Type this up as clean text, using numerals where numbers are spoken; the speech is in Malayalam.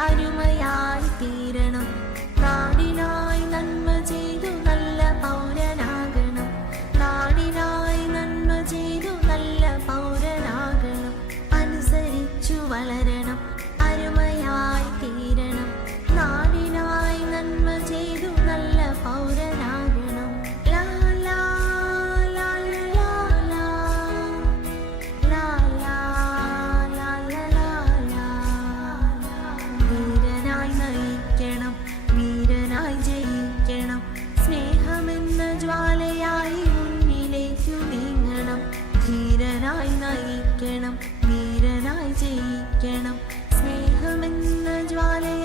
അരുമയായി തീരണം. നാടിനായി നന്മ ചെയ്തു നല്ല പൗരനാകണം. നാടിനായി നന്മ ചെയ്തു നല്ല പൗരനാകണം. അനുസരിച്ചു വളരണം, അരുമയായി തീരണം. നാടിനായി നന്മ ചെയ്തു നല്ല പൗരനാകണം. ലാ ലാ ലാ ലാ ലാ ലാ ലാ ലാ ലാ ലാ. ധീരനായി നയിക്കണം, വീരനായി ജയിക്കണം. സ്നേഹമെന്ന ജ്വാലയായി മുന്നിലേക്കു നീങ്ങണം. ധീരനായി നയിക്കണം, വീരനായി ജയിക്കണം. സ്നേഹമെന്ന ജ്വാലയായി